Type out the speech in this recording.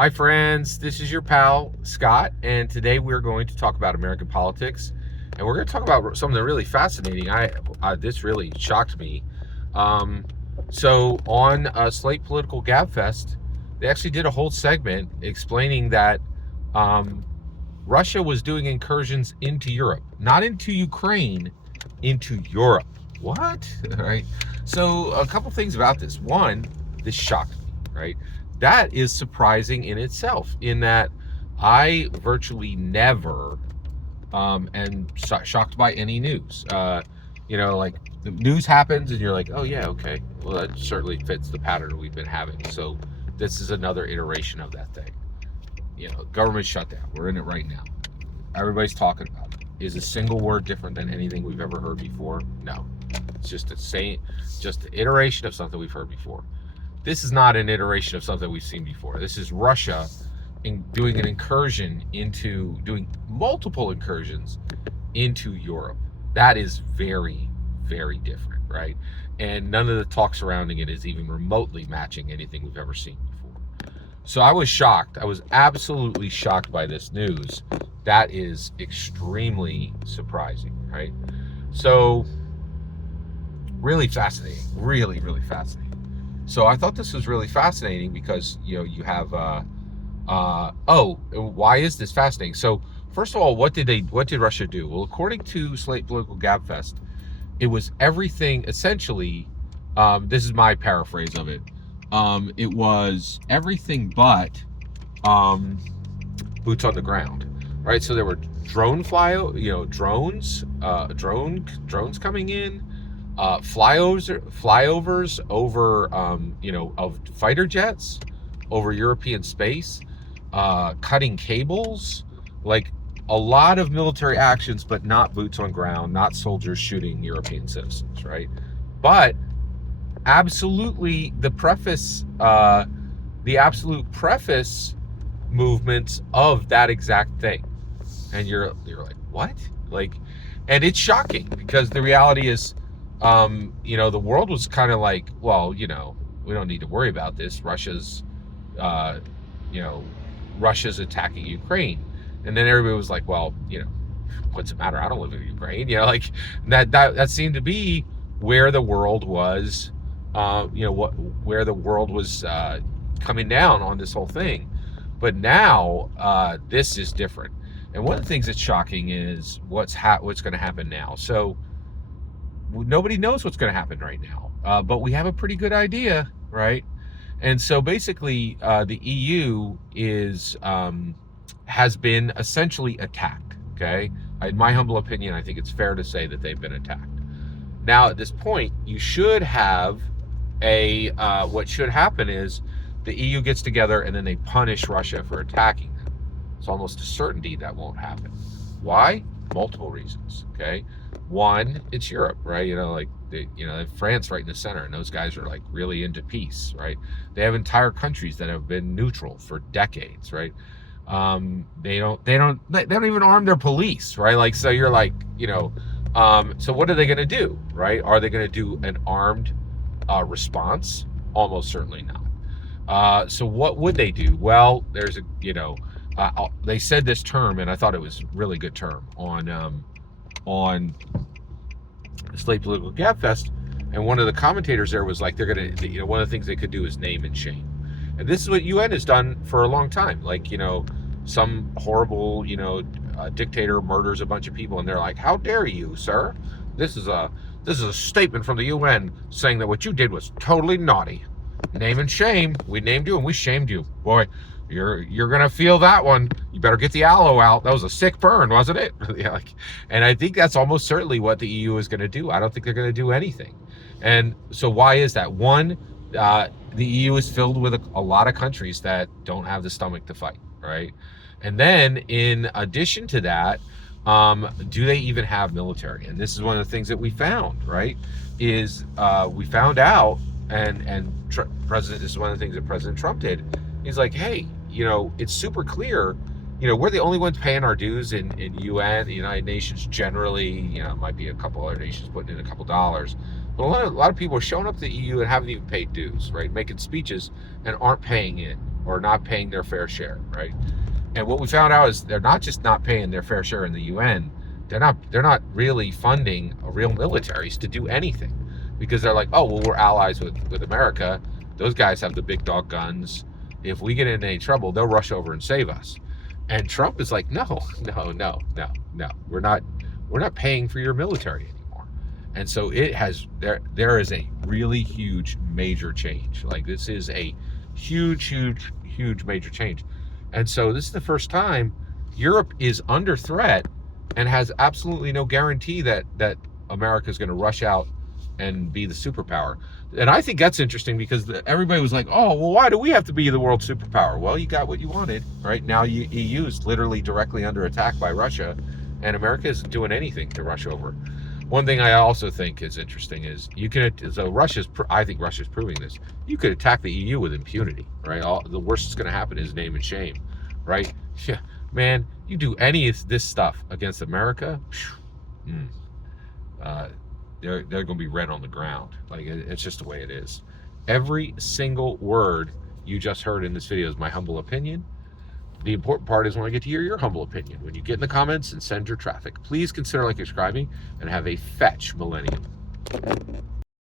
Hi, friends. This is your pal, Scott, and today we're going to talk about American politics. And we're going to talk about something really fascinating. This really shocked me. Um, on Slate Political Gabfest, they actually did a whole segment explaining that um, Russia was doing incursions into Europe, not into Ukraine, into Europe. What? All right. So, a couple things about this. One, this shocked me, right? That is surprising in itself, in that I virtually never am shocked by any news. Like the news happens and you're like, oh, yeah, okay. Well, that certainly fits the pattern we've been having. So, this is another iteration of that thing. Government shutdown. We're in it right now. Everybody's talking about it. Is a single word different than anything we've ever heard before? No. It's just an iteration of something we've heard before. This is not an iteration of something we've seen before. This is Russia doing multiple incursions into Europe. That is very, very different, right? And none of the talk surrounding it is even remotely matching anything we've ever seen before. So I was shocked. I was absolutely shocked by this news. That is extremely surprising, right? So really fascinating, really, really fascinating. So I thought this was really fascinating because, you have, why is this fascinating? So first of all, what did Russia do? Well, according to Slate Political Gabfest, it was everything essentially, this is my paraphrase of it. It was everything but, boots on the ground, right? So there were drones coming in, flyovers over, of fighter jets over European space, cutting cables, like a lot of military actions, but not boots on ground, not soldiers shooting European citizens, right? But absolutely, the absolute preface movements of that exact thing, and you're like, what? Like, and it's shocking because the reality is, the world was kind of like, well, we don't need to worry about this. Uh, you know, Russia's attacking Ukraine, and then everybody was like, well, what's the matter? I don't live in Ukraine. Like that seemed to be where the world was, where the world was coming down on this whole thing. But now this is different. And one of the things that's shocking is what's going to happen now. So nobody knows what's going to happen right now, but we have a pretty good idea, right? And so basically, the EU has been essentially attacked. Okay, in my humble opinion, I think it's fair to say that they've been attacked. Now, at this point, you should have what should happen is the EU gets together and then they punish Russia for attacking them. It's almost a certainty that won't happen. Why? Multiple reasons. Okay, one, it's Europe, right? France right in the center, and those guys are like really into peace, right? They have entire countries that have been neutral for decades, right? They don't even arm their police, right? Like, so you're like, so what are they going to do, right? Are they going to do an armed response? Almost certainly not. So what would they do? Well, there's they said this term, and I thought it was a really good term on Slate Political Gabfest, and one of the commentators there was like, they're gonna, one of the things they could do is name and shame, and this is what UN has done for a long time. Like, some horrible, dictator murders a bunch of people, and they're like, how dare you, sir? This is a statement from the UN saying that what you did was totally naughty. Name and shame. We named you and we shamed you. Boy, you're gonna feel that one. You better get the aloe out. That was a sick burn, wasn't it? And I think that's almost certainly what the EU is going to do. I don't think they're going to do anything. And so why is that? One, the EU is filled with a lot of countries that don't have the stomach to fight, right? And then in addition to that, do they even have military? And this is one of the things that we found, right? Is we found out, and this is one of the things that President Trump did. He's like, hey, it's super clear. We're the only ones paying our dues in UN, the United Nations generally. It might be a couple other nations putting in a couple dollars. But a lot of people are showing up to the EU and haven't even paid dues, right? Making speeches and aren't paying in. or not paying their fair share, right? And what we found out is they're not just not paying their fair share in the UN. They're not really funding real militaries to do anything, because they're like, oh well, we're allies with America. Those guys have the big dog guns. If we get in any trouble, they'll rush over and save us. And Trump is like, no, no, no, no, no. We're not paying for your military anymore. And so there is a really huge major change. Like, this is a huge major change. And so this is the first time Europe is under threat and has absolutely no guarantee that America is going to rush out and be the superpower. And I think that's interesting, because everybody was like, oh, well, why do we have to be the world superpower? Well, you got what you wanted, right? Now EU is literally directly under attack by Russia, and America isn't doing anything to rush over. One thing I also think is interesting is I think Russia's proving this. You could attack the EU with impunity, right? The worst that's going to happen is name and shame, right? Yeah, man, you do any of this stuff against America, they're going to be red on the ground. Like, it's just the way it is. Every single word you just heard in this video is my humble opinion. The important part is when I get to hear your humble opinion. When you get in the comments and send your traffic, please consider subscribing, and have a fetch millennium.